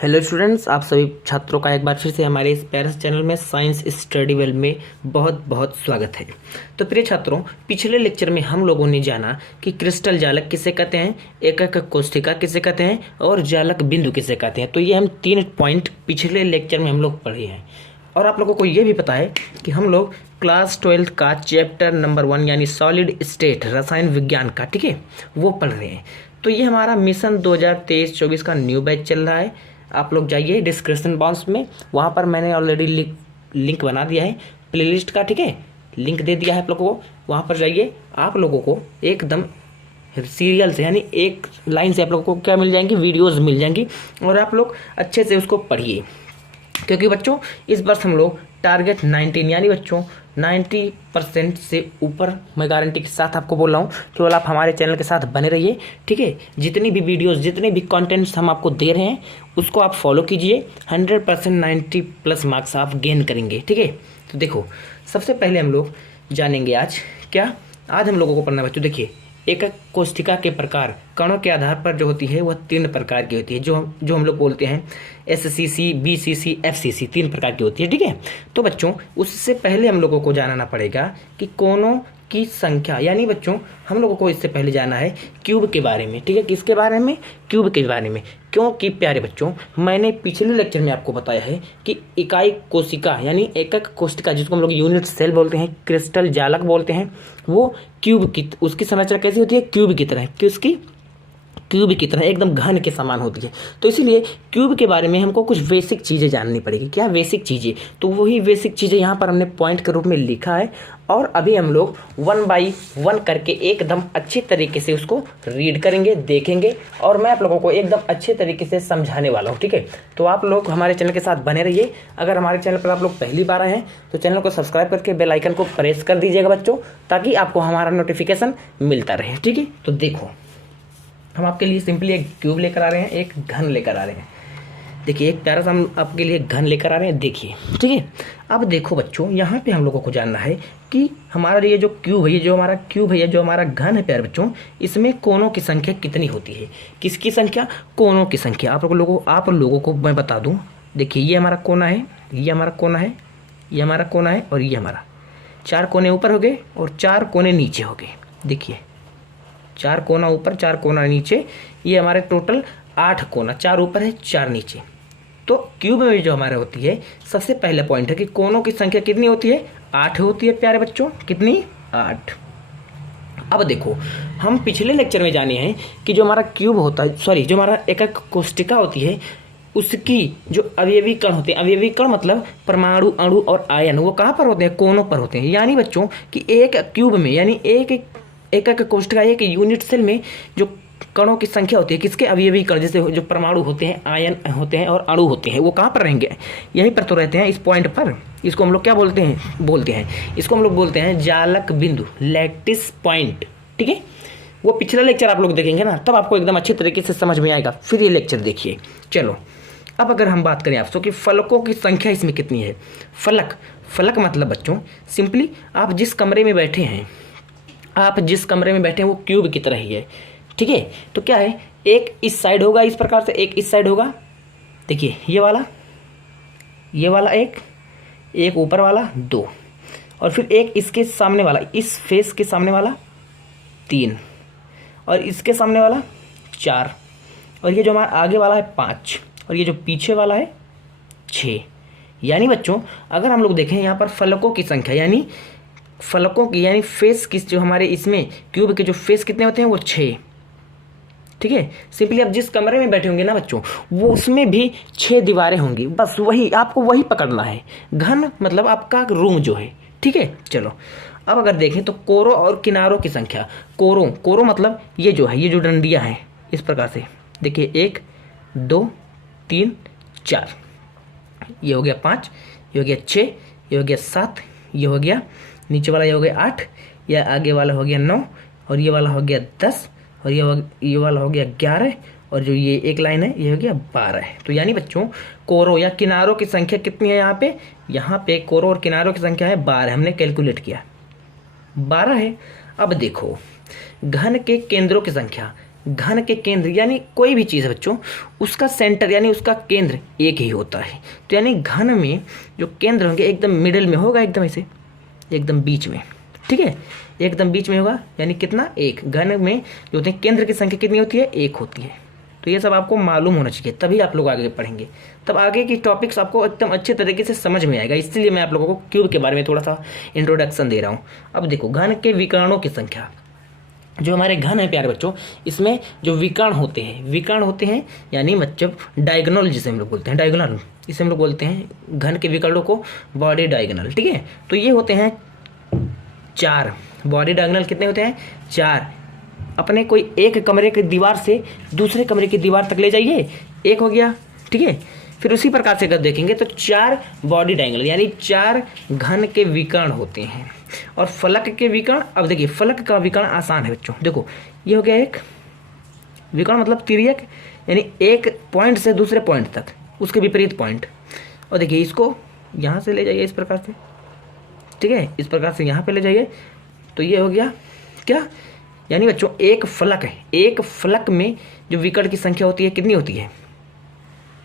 Hello students, आप सभी छात्रों का एक बार फिर से हमारे इस प्यारे चैनल में साइंस स्टडी वेल में बहुत बहुत स्वागत है। तो प्रिय छात्रों, पिछले लेक्चर में हम लोगों ने जाना कि क्रिस्टल जालक किसे कहते हैं, एकक कोशिका किसे कहते हैं और जालक बिंदु किसे कहते हैं। तो ये हम 3 पॉइंट पिछले लेक्चर में हम लोग पढ़े हैं। और आप लोगों को ये भी पता है कि हम लोग क्लास 12 का चैप्टर नंबर 1 यानी सॉलिड स्टेट रसायन विज्ञान का, ठीक है, वो पढ़ रहे हैं। तो ये हमारा मिशन 2023-24 का न्यू बैच चल रहा है। आप लोग जाइए डिस्क्रिप्शन बॉक्स में, वहाँ पर मैंने ऑलरेडी लिंक बना दिया है प्लेलिस्ट का, ठीक है, लिंक दे दिया है आप लोगों को। वहाँ पर जाइए, आप लोगों को एकदम सीरियल से यानी एक लाइन से आप लोगों को क्या मिल जाएंगी, वीडियोस मिल जाएंगी और आप लोग अच्छे से उसको पढ़िए। क्योंकि बच्चों इस वर्ष हम लोग टारगेट 19 यानी बच्चों 90% से ऊपर मैं गारंटी के साथ आपको बोल रहा हूँ। केवल आप हमारे चैनल के साथ बने रहिए, ठीक है। जितनी भी वीडियोस, जितने भी कंटेंट्स हम आपको दे रहे हैं उसको आप फॉलो कीजिए। 100% 90+ मार्क्स आप गेन करेंगे, ठीक है। तो देखो, सबसे पहले हम लोग जानेंगे आज हम लोगों को पढ़ना बच्चों। देखिए, एकक कोशिका के प्रकार कणों के आधार पर जो होती है वह 3 प्रकार की होती है, जो हम लोग बोलते हैं SCC, BCC, FCC, 3 प्रकार की होती है, ठीक है। तो बच्चों उससे पहले हम लोगों को जानना पड़ेगा कि कोनों की संख्या, यानी बच्चों हम लोगों को इससे पहले जाना है क्यूब के बारे में, ठीक है। किसके बारे में? क्यूब के बारे में। क्योंकि प्यारे बच्चों, मैंने पिछले लेक्चर में आपको बताया है कि इकाई कोशिका यानी एकक कोशिका, जिसको हम लोग यूनिट सेल बोलते हैं, क्रिस्टल जालक बोलते हैं, वो क्यूब की, उसकी संरचना कैसी होती है? क्यूब की तरह। किसकी? क्यूब की तरह एकदम घन के समान होती है। तो इसीलिए क्यूब के बारे में हमको कुछ बेसिक चीज़ें जाननी पड़ेगी। क्या बेसिक चीज़ें? तो वही बेसिक चीज़ें यहाँ पर हमने पॉइंट के रूप में लिखा है और अभी हम लोग 1 बाई 1 करके एकदम अच्छी तरीके से उसको रीड करेंगे, देखेंगे और मैं आप लोगों को एकदम अच्छे तरीके से समझाने वाला हूँ, ठीक है। तो आप लोग हमारे चैनल के साथ बने रहिए। अगर हमारे चैनल पर आप लोग पहली बार आए हैं तो चैनल को सब्सक्राइब करके बेल आइकन को प्रेस कर दीजिएगा बच्चों, ताकि आपको हमारा नोटिफिकेशन मिलता रहे, ठीक है। तो देखो, हम आपके लिए सिंपली एक क्यूब लेकर आ रहे हैं, एक घन लेकर आ रहे हैं। देखिए, एक प्यारा सा हम आपके लिए घन लेकर आ रहे हैं, देखिए, ठीक है। अब देखो बच्चों, यहाँ पे हम लोगों को जानना है कि हमारा ये जो क्यूब है, ये जो हमारा क्यूब है, ये जो हमारा घन है प्यारे बच्चों, इसमें कोनों की संख्या कितनी होती है? किसकी संख्या? कोनों की संख्या। आप लोगों को मैं बता दूँ। देखिए, ये हमारा कोना है, ये हमारा कोना है, ये हमारा कोना है और ये हमारा 4 कोने ऊपर हो गए और 4 कोने नीचे हो गए। देखिए, 4 कोना ऊपर, 4 कोना नीचे, ये हमारे टोटल 8 कोना, 4 ऊपर है 4 नीचे। तो क्यूब में जो हमारे होती है, सबसे पहले पॉइंट है कि कोनों की संख्या कितनी होती है? 8 होती है प्यारे बच्चों। कितनी? 8। अब देखो, हम पिछले लेक्चर में जाने हैं कि जो हमारा क्यूब होता है, सॉरी, जो हमारा एकक कोशिका होती है, उसकी जो अवयवी कण होते हैं, अवयवी कण मतलब परमाणु, अणु और आयन, वो कहाँ पर होते हैं? कोनों पर होते हैं। यानी बच्चों कि एक क्यूब में, यानी एकक कोशिका, एक यूनिट सेल में जो कणों की संख्या होती है, किसके? अवयवी कण, जैसे जो परमाणु होते हैं, आयन होते हैं और अणु होते हैं, वो कहाँ पर रहेंगे? यहीं पर तो रहते हैं, इस पॉइंट पर। इसको हम लोग क्या बोलते हैं? इसको हम लोग बोलते हैं जालक बिंदु, लैटिस पॉइंट, ठीक है। वो पिछला लेक्चर आप लोग देखेंगे ना, तब आपको एकदम अच्छे तरीके से समझ में आएगा। फिर ये लेक्चर देखिए। चलो, अब अगर हम बात करें आपसे कि फलकों की संख्या इसमें कितनी है? फलक मतलब बच्चों सिंपली आप जिस कमरे में बैठे हैं, वो क्यूब की तरह ही है, ठीक है। तो क्या है, एक इस साइड होगा इस प्रकार से, एक इस साइड होगा। देखिए, ये वाला एक ऊपर वाला 2, और फिर एक इसके सामने वाला, इस फेस के सामने वाला 3, और इसके सामने वाला 4, और ये जो हमारा आगे वाला है 5, और ये जो पीछे वाला है 6। यानी बच्चों अगर हम लोग देखें यहाँ पर फलकों की संख्या, यानी फेस किस, जो हमारे इसमें क्यूब के जो फेस कितने होते हैं? वो 6, ठीक है। सिंपली आप जिस कमरे में बैठे होंगे ना बच्चों, वो उसमें भी 6 दीवारें होंगी, बस वही आपको वही पकड़ना है। घन मतलब आपका रूम जो है, ठीक है। चलो, अब अगर देखें तो कोरों और किनारों की संख्या, कोरों मतलब ये जो है, ये जो डंडियां हैं इस प्रकार से, देखिए 1 2 3 4, ये हो गया 5, ये हो गया 6, ये हो गया 7, ये हो गया नीचे वाला, ये हो गया 8, या आगे वाला हो गया 9, और ये वाला हो गया 10, और ये वाला हो गया 11, और जो ये एक लाइन है ये हो गया 12 है। तो यानी बच्चों कोरों या किनारों की संख्या कितनी है? यहाँ पे कोरों और किनारों की संख्या है 12, हमने कैलकुलेट किया 12 है। अब देखो, घन के केंद्रों की संख्या, घन के केंद्र यानी कोई भी चीज़ है बच्चों, उसका सेंटर यानी उसका केंद्र एक ही होता है। तो यानी घन में जो केंद्र होंगे एकदम मिडिल में होगा, एकदम ऐसे एकदम बीच में, ठीक है, एकदम बीच में होगा, यानी कितना, एक। घन में जो होते हैं केंद्र की संख्या कितनी होती है, एक होती है। तो ये सब आपको मालूम होना चाहिए, तभी आप लोग आगे पढ़ेंगे, तब आगे की टॉपिक्स आपको एकदम अच्छे तरीके से समझ में आएगा। इसलिए मैं आप लोगों को क्यूब के बारे में थोड़ा सा इंट्रोडक्शन दे रहा हूँ। अब देखो, घन के विकर्णों की संख्या, जो हमारे घन है प्यारे बच्चों, इसमें जो विकर्ण होते हैं यानी मतलब डायगोनल, जिसे हम लोग बोलते हैं डायगोनल, इसे हम लोग बोलते हैं घन के विकर्णों को बॉडी डायगोनल, ठीक है। तो ये होते हैं 4 बॉडी डायगोनल। कितने होते हैं, 4। अपने कोई एक कमरे की दीवार से दूसरे कमरे की दीवार तक ले जाइए, एक हो गया, ठीक है। फिर उसी प्रकार से अगर देखेंगे तो 4 बॉडी डायगोनल यानी 4 घन के विकर्ण होते हैं। और फलक के विकर्ण, अब देखिए फलक का विकर्ण आसान है बच्चों। देखो ये हो गया एक विकर्ण, मतलब तिर्यक, यानी एक पॉइंट से दूसरे पॉइंट तक उसके विपरीत पॉइंट। और देखिए इसको यहाँ से ले जाइए इस प्रकार से, ठीक है, इस प्रकार से यहाँ पे ले जाइए, तो ये हो गया क्या, यानी बच्चों एक फलक है, एक फलक में जो विकर्ण की संख्या होती है कितनी होती है,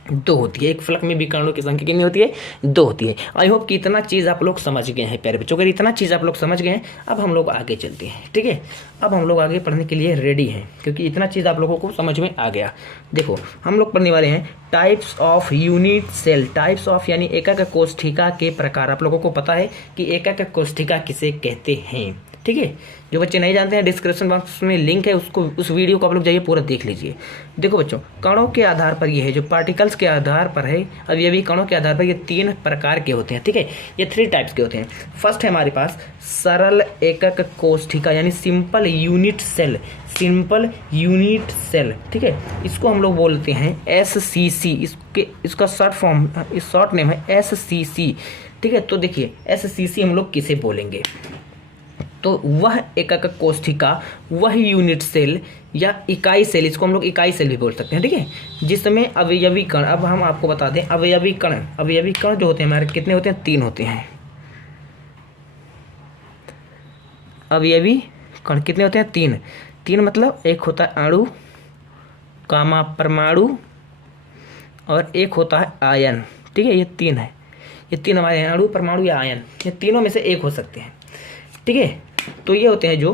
2 होती है। एक फलक में विकर्णों की संख्या कितनी होती है, 2 होती है। आई होप कि इतना चीज़ आप लोग समझ गए हैं प्यारे बच्चों। अगर इतना चीज़ आप लोग समझ गए हैं, अब हम लोग आगे चलते हैं, ठीक है। अब हम लोग आगे पढ़ने के लिए रेडी हैं, क्योंकि इतना चीज़ आप लोगों को समझ में आ गया। देखो हम लोग पढ़ने वाले हैं types of unit cell. Types of यानी एकक कोष्ठिका के प्रकार। आप लोगों को पता है कि एकक कोष्ठिका किसे कहते हैं, ठीक है। जो बच्चे नहीं जानते हैं, डिस्क्रिप्शन बॉक्स में लिंक है, उसको उस वीडियो को आप लोग जाइए पूरा देख लीजिए। देखो बच्चों, कणों के आधार पर ये है, जो पार्टिकल्स के आधार पर है, अब ये भी कणों के आधार पर ये 3 प्रकार के होते हैं, ठीक है। ये 3 टाइप्स के होते हैं। फर्स्ट है हमारे पास सरल एकक कोष्ठिका यानी simple unit cell, simple unit cell, ठीक है। इसको हम लोग बोलते हैं SCC। इसका शॉर्ट नेम है SCC, ठीक है। तो देखिए SCC हम लोग किसे बोलेंगे, तो वह एकक कोष्ठिका, वह यूनिट सेल या इकाई सेल, इसको हम लोग इकाई सेल भी बोल सकते हैं, ठीक है, जिसमें अवयवी कण। अब हम आपको बता दें, अवयवी कण जो होते हैं हमारे कितने होते हैं, 3 होते हैं। अवयवी कण कितने होते हैं, 3 मतलब एक होता है अणु, कामा परमाणु, और एक होता है आयन, ठीक है। ये 3 है, ये 3 हमारे हैं, अणु, परमाणु या आयन, ये तीनों में से एक हो सकते हैं, ठीक है। तो ये होते हैं जो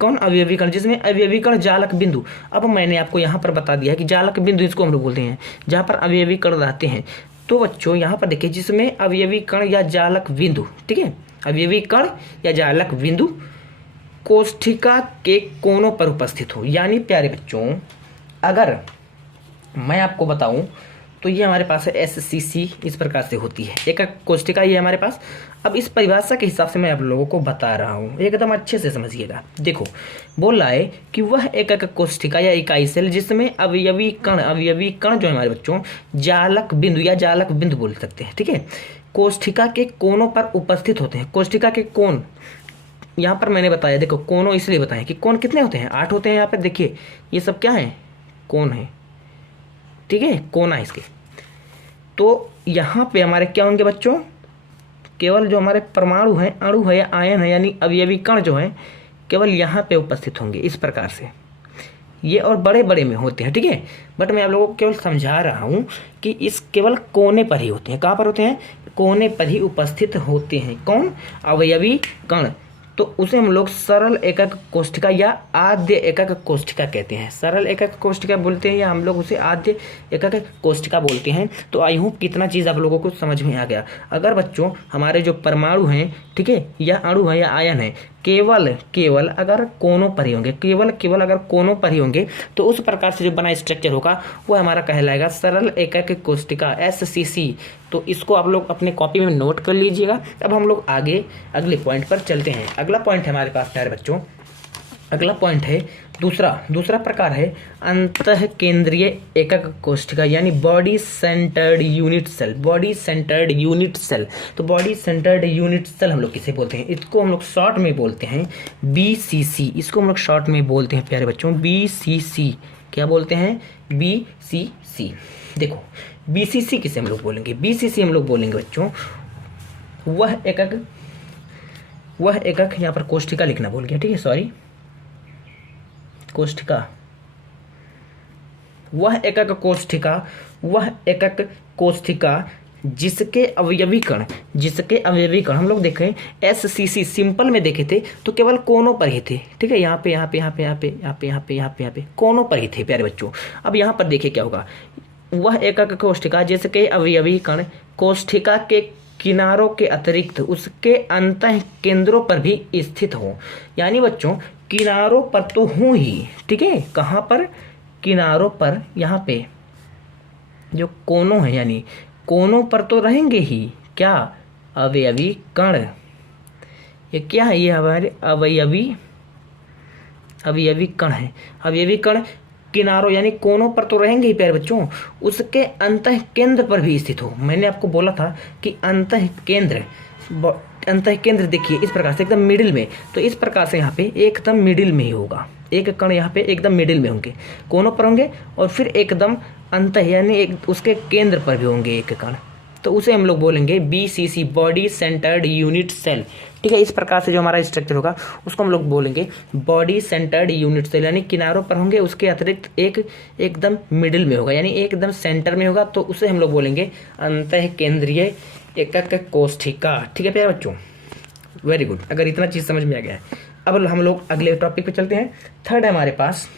कौन, अवयवी कण, जिसमें अवयवी कण जालक बिंदु। अब मैंने आपको यहाँ पर बता दिया कि जालक बिंदु इसको हम लोग बोलते हैं, जहाँ पर अवयवी कण रहते हैं। तो बच्चों यहाँ पर देखिए, जिसमें अवयवी कण या जालक बिंदु, ठीक है, अवयवी कण या जालक बिंदु कोष्ठिका के कोनों पर उपस्थित हो। यानी प्यारे बच्चों, अगर मैं आपको बताऊं तो ये हमारे पास है SCC, इस प्रकार से होती है एकक कोष्ठिका, ये हमारे पास। अब इस परिभाषा के हिसाब से मैं आप लोगों को बता रहा हूँ, एकदम अच्छे से समझिएगा। देखो बोल रहा है कि वह एकक कोष्ठिका या इकाई सेल जिसमें अवयवी कण जो है हमारे बच्चों जालक बिंदु या जालक बिंदु बोल सकते हैं, ठीक है, कोष्ठिका के कोनों पर उपस्थित होते हैं। कोष्ठिका के कोण यहाँ पर मैंने बताया, देखो कोनों इसलिए बताया कि कोण कितने होते हैं, 8 होते हैं। यहाँ पर देखिए ये सब क्या है, कोण है, ठीक है, कोना इसके। तो यहाँ पे हमारे क्या होंगे बच्चों, केवल जो हमारे परमाणु हैं, अणु है या आयन है, यानी अवयवी कण जो हैं, केवल यहाँ पे उपस्थित होंगे इस प्रकार से। ये और बड़े बड़े में होते हैं, ठीक है। बट मैं आप लोगों को केवल समझा रहा हूँ कि इस केवल कोने पर ही होते हैं। कहाँ पर होते हैं, कोने पर ही उपस्थित होते हैं। कौन, अवयवी कण। तो उसे हम लोग सरल एकक कोष्ठिका या आद्य एकक कोष्ठिका कहते हैं। सरल एकक कोष्ठिका बोलते हैं या हम लोग उसे आद्य एकक कोष्ठिका बोलते हैं। तो आई होप कितना चीज़ आप लोगों को समझ में आ गया। अगर बच्चों हमारे जो परमाणु हैं, ठीक है, या अणु है या आयन है, केवल अगर कोनों पर ही होंगे, केवल अगर कोनों पर ही होंगे, तो उस प्रकार से जो बना स्ट्रक्चर होगा वो हमारा कहलाएगा सरल एकक कोष्ठिका SCC। तो इसको आप लोग अपने कॉपी में नोट कर लीजिएगा। अब हम लोग आगे अगले पॉइंट पर चलते हैं। अगला पॉइंट है हमारे पास प्यारे बच्चों, अगला पॉइंट है दूसरा प्रकार है अंतः केंद्रीय एकक कोष्ठिका यानी body centred unit cell. Body centred unit cell, तो बॉडी सेंटर्ड यूनिट सेल हम लोग किसे बोलते हैं, इसको हम लोग शॉर्ट में बोलते हैं BCC। इसको हम लोग शॉर्ट में बोलते हैं प्यारे बच्चों BCC। क्या बोलते हैं, BCC। देखो BCC किसे हम लोग बोलेंगे, BCC हम लोग बोलेंगे बच्चों वह एकक, यहाँ पर कोष्ठिका लिखना भूल गया, ठीक है, सॉरी, कोष्ठिका वह एकक कोष्ठिका जिसके अवयवी कण हम लोग देखें SCC सिंपल में देखे थे तो केवल कोनों पर ही थे, ठीक है, यहाँ पे कोनों पर ही थे प्यारे बच्चों। अब यहाँ पर देखिए क्या होगा, वह एकक कोष्ठिका जिसके अवयवी कण कोष्ठिका के किनारों के अतिरिक्त उसके अंतः केंद्रों पर भी स्थित हो। यानी बच्चों किनारों पर तो हूँ ही, ठीक है, कहाँ पर, किनारों पर, यहाँ पे जो कोनों है यानी कोनों पर तो रहेंगे ही, क्या, अवयवी कण। ये क्या है, ये हमारे अवयवी कण है। अवयवी कण किनारों यानी कोनों पर तो रहेंगे ही प्यारे बच्चों, उसके अंतः केंद्र पर भी स्थित हो। मैंने आपको बोला था कि अंतः केंद्र देखिए इस प्रकार से एकदम मिडिल में, तो इस प्रकार से यहाँ पे एकदम मिडिल में ही होगा, एक कण यहाँ पे एकदम मिडिल में होंगे, कोनों पर होंगे और फिर एकदम अंतः यानी एक उसके केंद्र पर भी होंगे एक कण, तो उसे हम लोग बोलेंगे BCC, body centred unit cell, ठीक है। इस प्रकार से जो हमारा स्ट्रक्चर होगा उसको हम लोग बोलेंगे बॉडी सेंटर्ड यूनिट सेल, यानी किनारों पर होंगे, उसके अतिरिक्त एक एकदम मिडिल में होगा यानी एकदम सेंटर में होगा, तो उसे हम लोग बोलेंगे अंतः केंद्रीय एकक कोष्ठिका, ठीक है प्यारे बच्चों, वेरी गुड। अगर इतना चीज समझ में आ गया है, अब हम लोग अगले टॉपिक पे चलते हैं। थर्ड है हमारे पास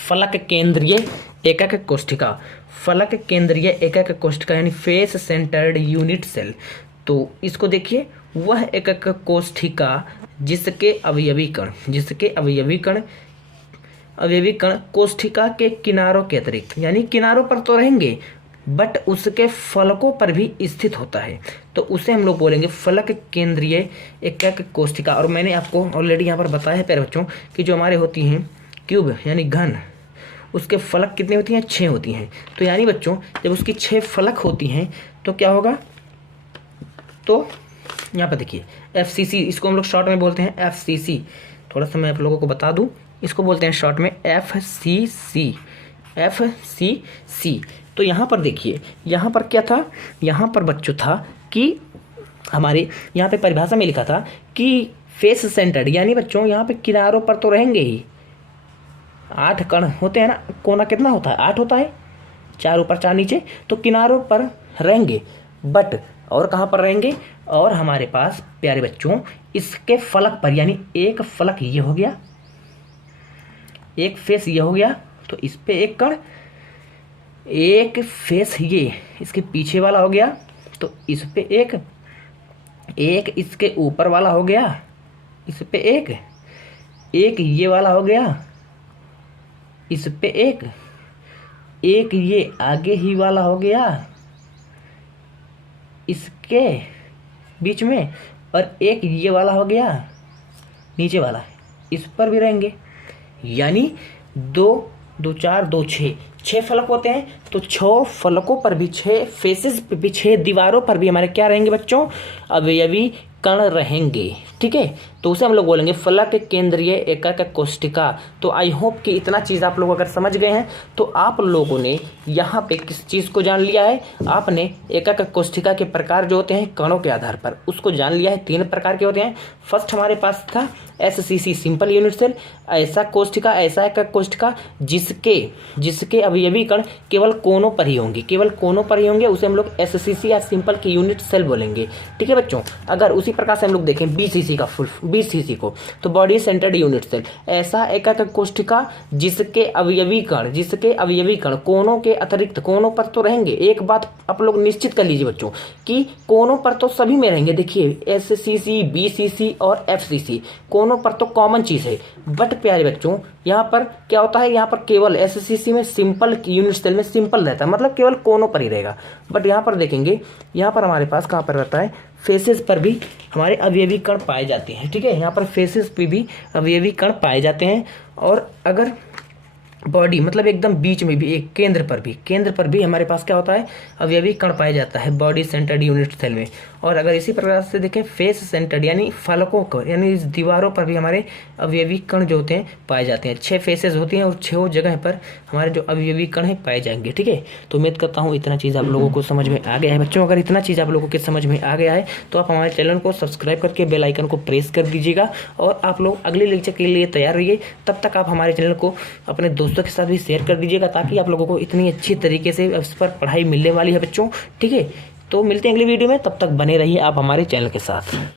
फलक केंद्रीय एकक कोष्ठिका। फलक केंद्रीय एकक कोष्ठिका यानी फेस सेंटर्ड यूनिट सेल। तो इसको देखिए, वह एकक कोष्ठिका जिसके अवयवी कण कोष्ठिका के किनारों के अतिरिक्त, यानी किनारों पर तो रहेंगे बट उसके फलकों पर भी स्थित होता है, तो उसे हम लोग बोलेंगे फलक केंद्रीय एकक कोष्ठिका। और मैंने आपको ऑलरेडी यहाँ पर बताया है प्यारे बच्चों कि जो हमारे होती हैं क्यूब यानी घन, उसके फलक कितनी होती हैं, 6 होती हैं। तो यानी बच्चों जब उसकी 6 फलक होती हैं तो क्या होगा, तो यहाँ पर देखिए FCC, इसको हम लोग शॉर्ट में बोलते हैं FCC, थोड़ा सा मैं आप लोगों को बता दूं, इसको बोलते हैं शॉर्ट में FCC। तो यहाँ पर देखिए, यहाँ पर क्या था, यहाँ पर बच्चों था कि हमारे यहाँ पे परिभाषा में लिखा था कि फेस सेंटर्ड, यानी बच्चों यहाँ पे किनारों पर तो रहेंगे ही, 8 कण होते हैं ना, कोना कितना होता है, 8 होता है, 4 ऊपर 4 नीचे, तो किनारों पर रहेंगे बट और कहाँ पर रहेंगे, और हमारे पास प्यारे बच्चों इसके फलक पर, यानी एक फलक ये हो गया, एक फेस ये हो गया, तो इस पे एक कण, एक फेस ये इसके पीछे वाला हो गया, तो इस पे एक इसके ऊपर वाला हो गया, इस पे एक ये वाला हो गया, इस पे एक ये आगे ही वाला हो गया इसके बीच में, और एक ये वाला हो गया नीचे वाला, इस पर भी रहेंगे। यानी 2 2 4 2 6 फलक होते हैं, तो 6 फलकों पर भी, 6 फेसेस पे भी, 6 दीवारों पर भी हमारे क्या रहेंगे बच्चों, अवयवी कण रहेंगे, ठीक है। तो उसे हम लोग बोलेंगे फलक केंद्रीय एकक कोष्ठिका। तो आई होप कि इतना चीज़ आप लोग अगर समझ गए हैं तो आप लोगों ने यहाँ पे किस चीज़ को जान लिया है, आपने एकक कोष्ठिका के प्रकार जो होते हैं कणों के आधार पर उसको जान लिया है। 3 प्रकार के होते हैं। फर्स्ट हमारे पास था SCC सिंपल यूनिट सेल, ऐसा एकक कोष्ठिका जिसके अवयवी कण केवल कोनों पर ही होंगे, उसे हम लोग SCC या सिंपल की यूनिट सेल बोलेंगे, ठीक है बच्चों। अगर उसी प्रकार से हम लोग देखें BCC को, तो बॉडी सेंटर्ड यूनिट सेल, ऐसा एकक कोष्ठिका जिसके अवयवी कण कोनों के अतिरिक्त, कोनों पर तो रहेंगे। एक बात आप लोग निश्चित कर लीजिए बच्चों कि कोनों पर तो सभी में रहेंगे। देखिए SCC, BCC और FCC कोनों पर तो कॉमन चीज है, बट प्यारे बच्चों यहाँ पर क्या होता है, यहाँ पर केवल SCC में सिंपल यूनिट सेल में सिंपल रहता है, मतलब केवल कोनों पर ही रहेगा। बट यहाँ पर देखेंगे, यहाँ पर हमारे पास कहाँ पर रहता है, फेसेस पर भी हमारे अवयवी कण पाए जाते हैं, ठीक है। यहाँ पर फेसेस पे भी अवयवी कण पाए जाते हैं। और अगर बॉडी मतलब एकदम बीच में भी, एक केंद्र पर भी हमारे पास क्या होता है, अवयवी कण पाया जाता है बॉडी सेंटर्ड यूनिट सेल में। और अगर इसी प्रकार से देखें फेस सेंटर्ड यानी फलकों को, यानी इस दीवारों पर भी हमारे अवयवी कण जो होते हैं पाए जाते हैं। 6 फेसेस होती हैं और 6 जगह पर हमारे जो अवयवी कण हैं पाए जाएंगे, ठीक है। तो उम्मीद करता हूँ इतना चीज़ आप लोगों को समझ में आ गया है बच्चों। अगर इतना चीज़ आप लोगों के समझ में आ गया है तो आप हमारे चैनल को सब्सक्राइब करके बेल आइकन को प्रेस कर दीजिएगा, और आप लोग अगले लेक्चर के लिए तैयार रहिए। तब तक आप हमारे चैनल को अपने दोस्तों दोस्तों के साथ भी शेयर कर दीजिएगा, ताकि आप लोगों को इतनी अच्छी तरीके से इस पर पढ़ाई मिलने वाली है बच्चों। ठीक है, तो मिलते हैं अगली वीडियो में, तब तक बने रहिए आप हमारे चैनल के साथ।